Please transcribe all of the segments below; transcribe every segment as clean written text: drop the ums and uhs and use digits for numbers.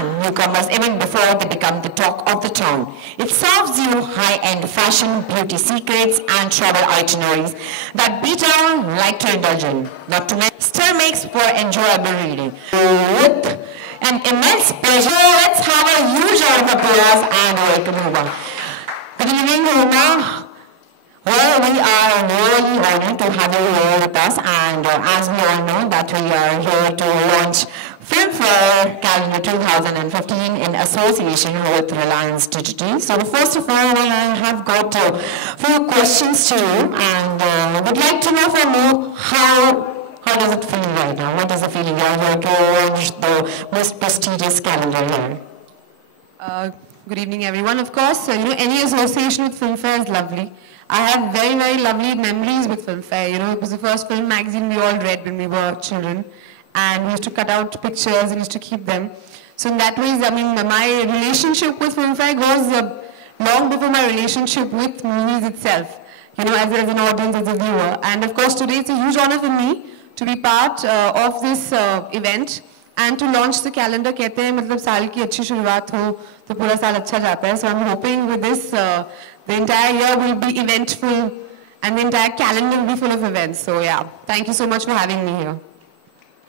and newcomers even before they become the talk of the town. It serves you high-end fashion, beauty secrets, and travel itineraries that B-Town like to indulge in. Not to mention, still makes for enjoyable reading. With an immense pleasure, let's have a huge round of applause and welcome Huma. Good evening, Huma. Well, we are really honored to have you here with us, and as we all know that we are here to launch Filmfare Calendar 2015 in association with Reliance Digital. So first of all, I have got a few questions to you, and would like to know from you how does it feel right now? What is the feeling? You are here to launch the most prestigious calendar here. Good evening, everyone. Of course, any association with Filmfare is lovely. I have very, very lovely memories with Filmfare. It was the first film magazine we all read when we were children. And we used to cut out pictures and used to keep them. So in that way, my relationship with Filmfare goes long before my relationship with movies itself. As an audience, as a viewer. And of course, today it's a huge honor for me to be part of this event and to launch the calendar. कहते हैं मतलब साल की अच्छी शुरुआत हो तो पूरा साल अच्छा जाता है. So I'm hoping with this, the entire year will be eventful and the entire calendar will be full of events. So yeah, thank you so much for having me here.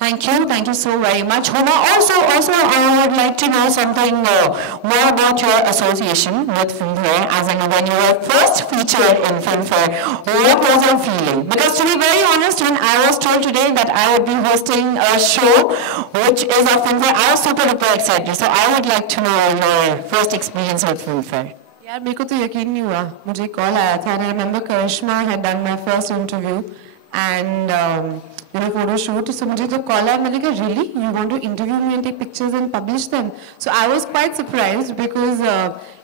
Thank you so very much. Huma, also I would like to know something more about your association with Filmfare, as in when you were first featured in Filmfare, what was your feeling? Because to be very honest, when I was told today that I would be hosting a show which is of Filmfare, I was super excited. So I would like to know your first experience with Filmfare. यार मेरे को तो यकीन नहीं हुआ मुझे call आया था and I remember Karishma had done my first interview and photo shoot. So मुझे जब कॉल आया मैंने कहा really you want to interview me and take pictures and publish them? So I was quite surprised because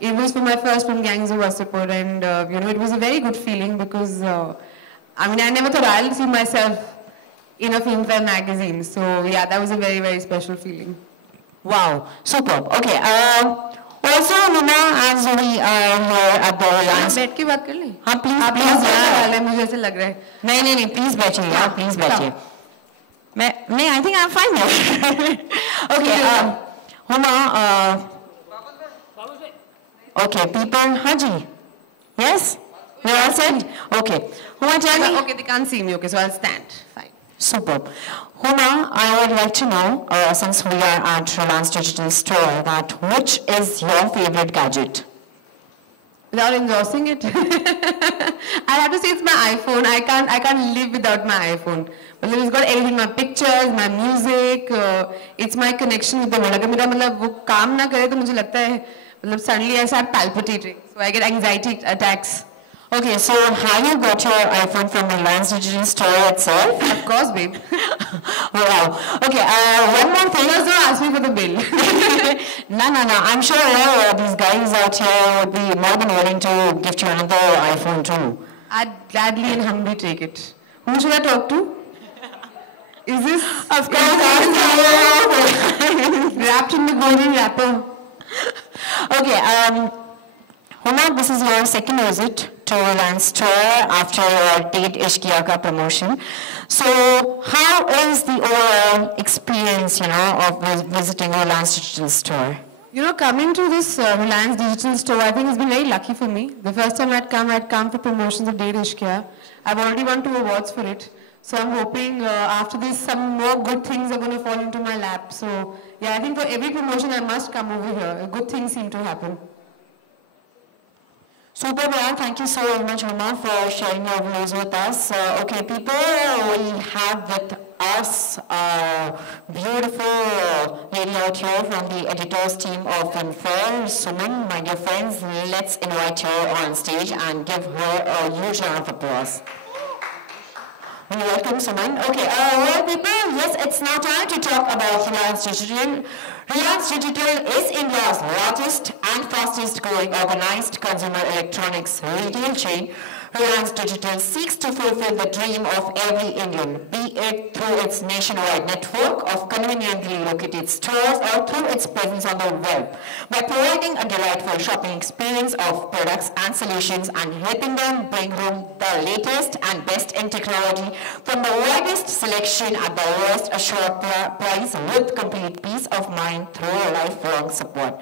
it was for my first film Gangs of Wasseypur and it was a very good feeling because I never thought I'll see myself in a Filmfare magazine. So yeah, that was a very, very special feeling. Wow, superb. Okay. Also, Huma, as we are here at the Reliance. बैठ के बात कर ले? हाँ, please यार मुझे ऐसे लग रहा है. नहीं, please बैठिए यार, please बैठिए. मैं I think I'm fine now. Okay, Huma, okay, people, Haji, yes? We're all set? Okay. Huma, tell me. Okay, they can't see me, okay, so I'll stand. Fine. Superb. Huma, I would like to know, since we are at Reliance Digital Store, that which is your favorite gadget? Without endorsing it, I have to say it's my iPhone. I can't live without my iPhone. But it's got everything: my pictures, my music. It's my connection with the world. अगर मेरा मतलब वो काम ना करे तो मुझे लगता है मतलब suddenly I start palpitating, so I get anxiety attacks. Okay, so have you got your iPhone from the Reliance Digital Store itself? Of course, babe. Wow. Okay, one more thing. Just don't ask me for the bill. No. I'm sure these guys out here would be more than willing to gift you another iPhone too. I'd gladly and humbly take it. Who should I talk to? Is this? Of course. Wrapped in the golden wrapper. Okay, Huma, this is your second visit to Reliance Store after your Date Ishq Kiya Ka promotion. So, how is the overall experience, of visiting Reliance Digital Store? Coming to this Reliance Digital Store, I think it's been very lucky for me. The first time I'd come for promotions of Date Ishq Kiya. I've already won 2 awards for it. So I'm hoping after this some more good things are going to fall into my lap. So yeah, I think for every promotion I must come over here. Good things seem to happen. Super, thank you so very much, Huma, for sharing your views with us. Okay, people, we have with us a beautiful lady out here from the editors team of Filmfare, Suman. My dear friends, let's invite her on stage and give her a huge round of applause. Welcome, Suman. Okay, well, people, yes, it's now time to talk about Reliance Digital. Reliance Digital is India's largest and fastest growing organized consumer electronics retail chain. Reliance Digital seeks to fulfill the dream of every Indian, be it through its nationwide network of conveniently located stores or through its presence on the web by providing a delightful shopping experience of products and solutions and helping them bring home the latest and best in technology from the widest selection at the lowest assured price with complete peace of mind through lifelong support.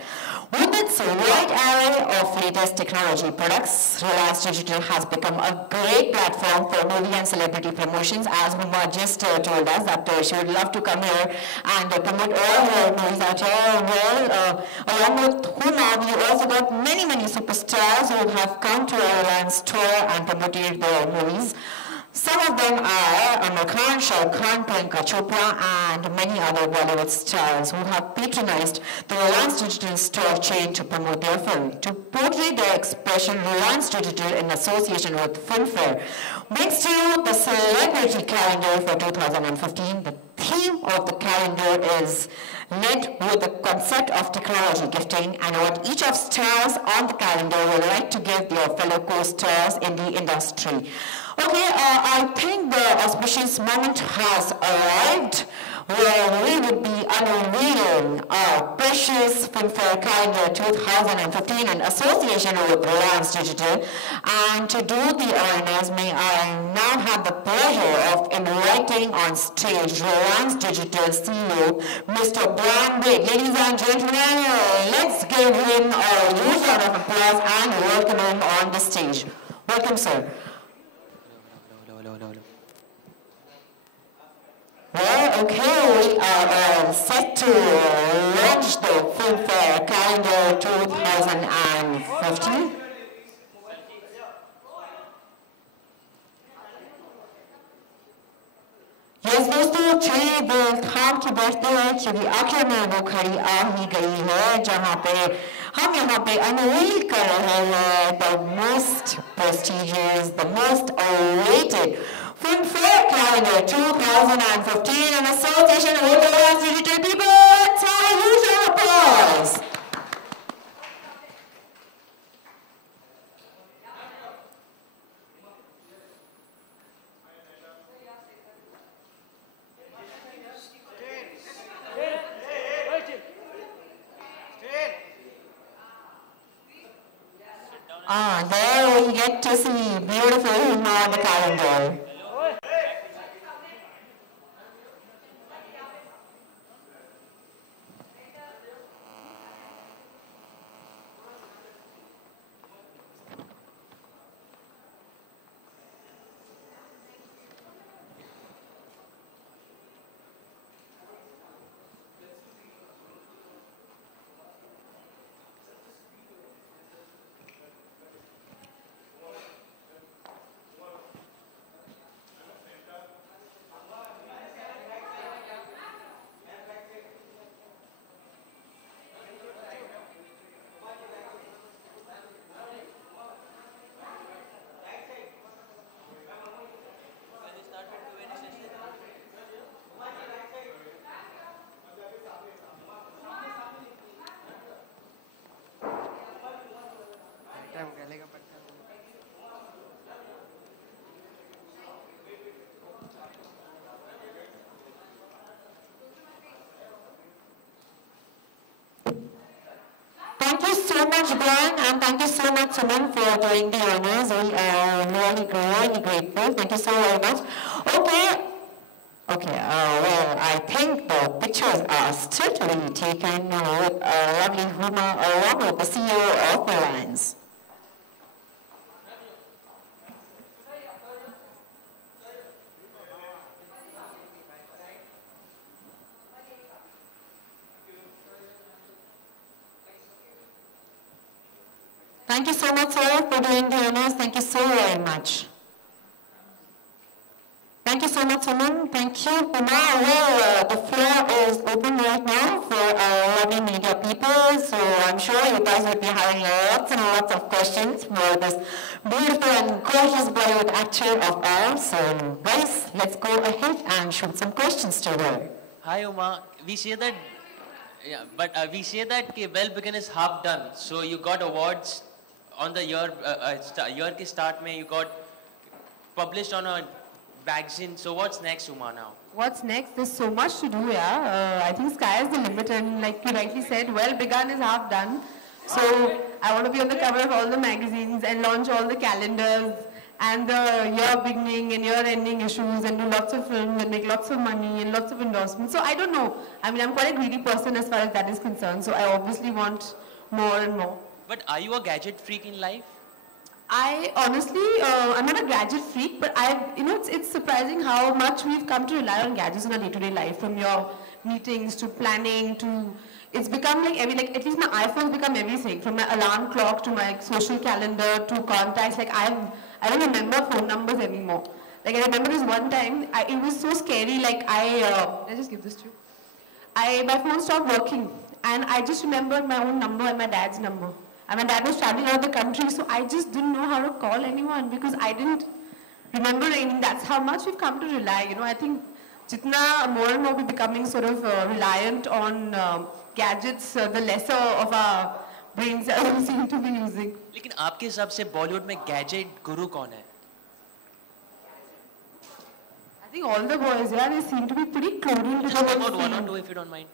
With its wide array of latest technology products, Reliance Digital has become a great platform for movie and celebrity promotions, as Huma just told us that she would love to come here and promote all her movies out here. Well, along with Huma, we also got many superstars who have come to our Reliance store and promoted their movies. Some of them are Amar Khan, Shah Rukh Khan, Priyanka Chopra, and many other Bollywood stars who have patronized the Reliance Digital store chain to promote their film. To portray their expression, Reliance Digital, in association with Filmfare, brings to you the celebrity calendar for 2015. The theme of the calendar is led with the concept of technology gifting and what each of stars on the calendar would like to give their fellow co-stars in the industry. Okay, I think the auspicious moment has arrived where we would be unveiling our precious Filmfare Calendar 2015 in association with Reliance Digital. And to do the honors, may I now have the pleasure of inviting on stage Reliance Digital CEO, Mr. Brian Baig. Ladies and gentlemen, let's give him a huge round of applause and welcome him on the stage. Welcome, sir. Well, okay, we are all set to launch the Filmfare Calendar 2015. Yes, दोस्तों चलिए थाम के बैठते हैं क्योंकि आखिर में वो खड़ी आ ही गई है जहाँ पे हम यहाँ पे अनवील कर रहे हैं the most prestigious, the most awaited Filmfare Calendar 2015 in association with the Reliance Digital people. Let's have a huge round of applause. There we get to see beautiful Huma on the calendar. Thank you so much, Brian, and thank you so much, Suman, for doing the honors. We are really grateful. Thank you so very much. Okay, well, I think the pictures are still to be taken with lovely Huma along with the CEO of Reliance. Thank you so much, sir, for doing the honors. Thank you so very much. Thank you so much, Suman. Thank you. Well, the floor is open right now for our lovely media people. So I'm sure you guys would be having lots and lots of questions for this beautiful and gorgeous Bollywood actor of ours. So guys, let's go ahead and shoot some questions to her. Hi, Uma. We say that, we say that well begun is half done. So you got awards on the year, year ke start mein you got published on a magazine. So what's next, Uma, now? What's next? There's so much to do, yeah. I think sky is the limit, and like you rightly said, well begun is half done. So I want to be on the cover of all the magazines and launch all the calendars and the year beginning and year ending issues and do lots of films and make lots of money and lots of endorsements. So I don't know. I mean, I'm quite a greedy person as far as that is concerned. So I obviously want more and more. But are you a gadget freak in life? I honestly, I'm not a gadget freak, but it's surprising how much we've come to rely on gadgets in our day-to-day life, from your meetings to planning to, it's become like at least my iPhone's become everything, from my alarm clock to my social calendar to contacts. Like I don't remember phone numbers anymore. Like I remember this one time, it was so scary. Like I'll just give this to you. My phone stopped working, and I just remembered my own number and my dad's number. And my dad was traveling out of the country, so I just didn't know how to call anyone because I didn't remember anything. That's how much we've come to rely. You know, I think jitna more and more we're becoming sort of reliant on gadgets, the lesser of our brains we seem to be using. लेकिन आपके हिसाब से बॉलीवुड में gadget गुरु कौन है? I think all the boys, yeah, they seem to be pretty clued into Talk the about whole one or scene. two if you don't mind.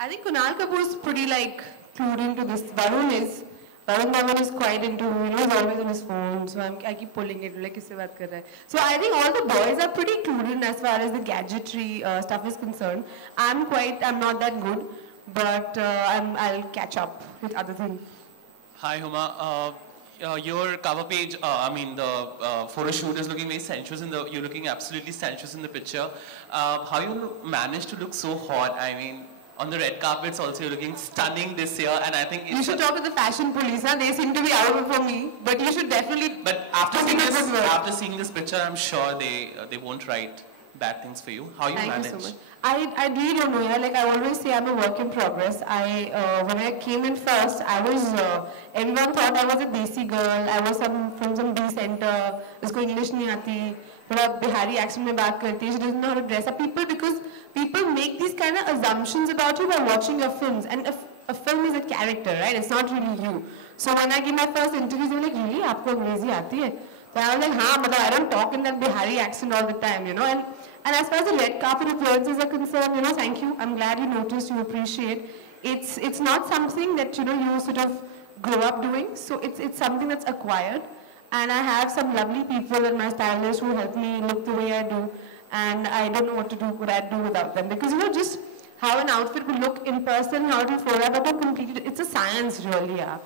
I think Kunal Kapoor is pretty like clued into this. Varun Dhawan is quite into, he's always on his phone, so I keep pulling it, like, kisse baat kar raha hai. So I think all the boys are pretty clued in as far as the gadgetry stuff is concerned. I'm not that good, but I'll catch up with other things. Hi Huma, your cover page, the photo shoot is looking very sensuous you're looking absolutely sensuous in the picture. How you managed to look so hot? I mean, on the red carpets also you're looking stunning this year, and I think You should talk to the fashion police, huh? They seem to be out of it for me, but you should definitely. But after seeing this picture, I'm sure they won't write bad things for you. How you Thank manage? you so much. I really don't know. Yeah, like I always say, I'm a work in progress. When I came in first, I was everyone thought I was a desi girl. I was from some B center. Usko English nahi aati. थोड़ा Bihari accent में बात करती है. She doesn't know how to dress up. People make these kind of assumptions about you by watching your films, and a film is a character, right? It's not really you. So when I gave my first interview, they were like, really, आपको अंग्रेजी आती है? So I was like, हाँ, but I don't talk in that Bihari accent all the time, And as far as the red carpet appearances are concerned, thank you. I'm glad you noticed, you appreciate. It's not something that, you sort of grow up doing. So it's something that's acquired. And I have some lovely people and my stylists who help me look the way I do. And I don't know what I'd do without them. Because, just how an outfit will look in person, how it will flow out, to complete it, it's a science really, yeah.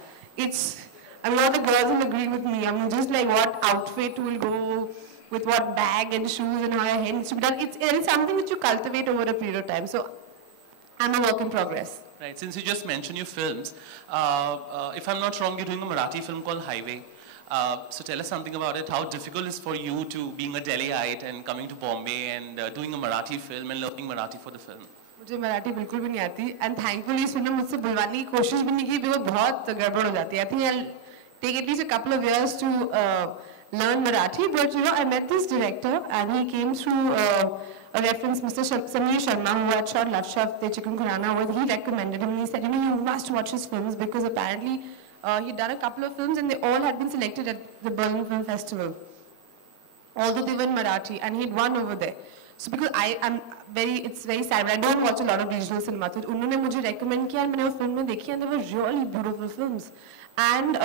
All the girls will agree with me. Just like what outfit will go with what bag and shoes and how your hair needs to be done. It's something that you cultivate over a period of time. So I'm a work in progress. Right. Since you just mentioned your films, if I'm not wrong, you're doing a Marathi film called Highway. So tell us something about it. How difficult is for you to being a Delhiite and coming to Bombay and doing a Marathi film and learning Marathi for the film? मुझे मराठी बिल्कुल भी नहीं आती and thankfully इसने मुझसे बुलवाने की कोशिश भी नहीं की because बहुत गड़बड़ हो जाती है. I think I'll take at least a couple of years to learn Marathi, but I met this director and he came through a reference, Mr. Sameer Sharma, who had shot Love Shaft, Chicken Khurana with. He recommended him and he said, you must watch his films because apparently he'd done a couple of films and they all had been selected at the Berlin Film Festival, although they were in Marathi, and he'd won over there. So because it's very sad, but I don't watch a lot of regional cinema. So उन्होंने मुझे recommend किया and मैंने वो film में देखी and they were really beautiful films. And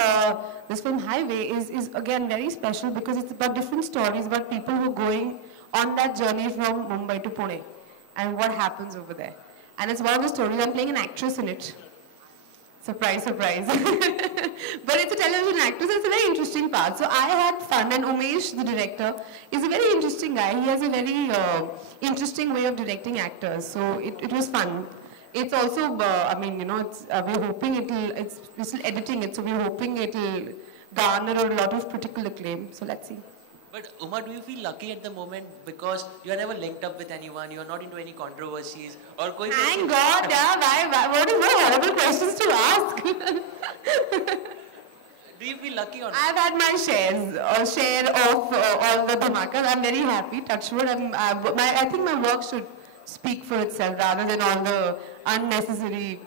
this film Highway is again very special because it's about different stories about people who are going on that journey from Mumbai to Pune and what happens over there. And it's one of the stories, I'm playing an actress in it. Surprise, surprise. But it's a television actress, it's a very interesting part. So I had fun, and Umesh, the director, is a very interesting guy. He has a very interesting way of directing actors. So it was fun. It's also, we're hoping we're still editing it, so we're hoping it'll garner a lot of critical acclaim. So let's see. But Uma, do you feel lucky at the moment because you are never linked up with anyone, you are not into any controversies, or koi Thank God, yeah, what is the horrible questions to ask? Do you feel lucky or not? I've had my share of all the dhamakas. I'm very happy, touch wood. I think my work should speak for itself rather than all the unnecessary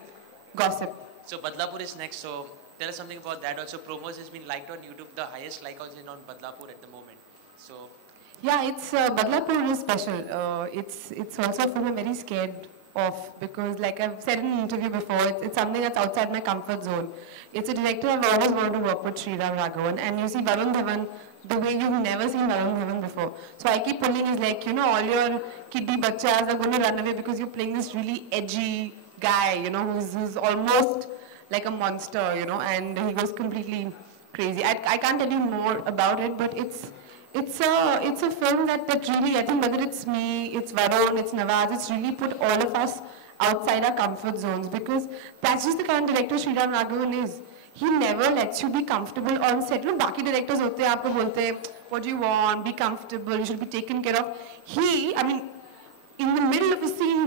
gossip. So Badlapur is next, so tell us something about that. Also, promos has been liked on YouTube, the highest like also on Badlapur at the moment. So, Yeah, it's Badlapur is special. It's also a film I'm very scared of because, like I've said in an interview before, it's something that's outside my comfort zone. It's a director I've always wanted to work with, Sriram Raghavan, and you see Varun Dhawan the way you've never seen Varun Dhawan before. So I keep pulling his like, you know, all your kiddie bachas are going to run away because you're playing this really edgy guy, you know, who's almost like a monster, you know, and he goes completely crazy. I can't tell you more about it, but it's a film that really, I think whether it's me, it's Varun, it's Nawaz, it's really put all of us outside our comfort zones because that's just the kind of director Sriram Raghavan is. He never lets you be comfortable on set. You know, बाकी directors होते हैं आपको बोलते हैं, what do you want, be comfortable, you should be taken care of. He, I mean, in the middle of a scene,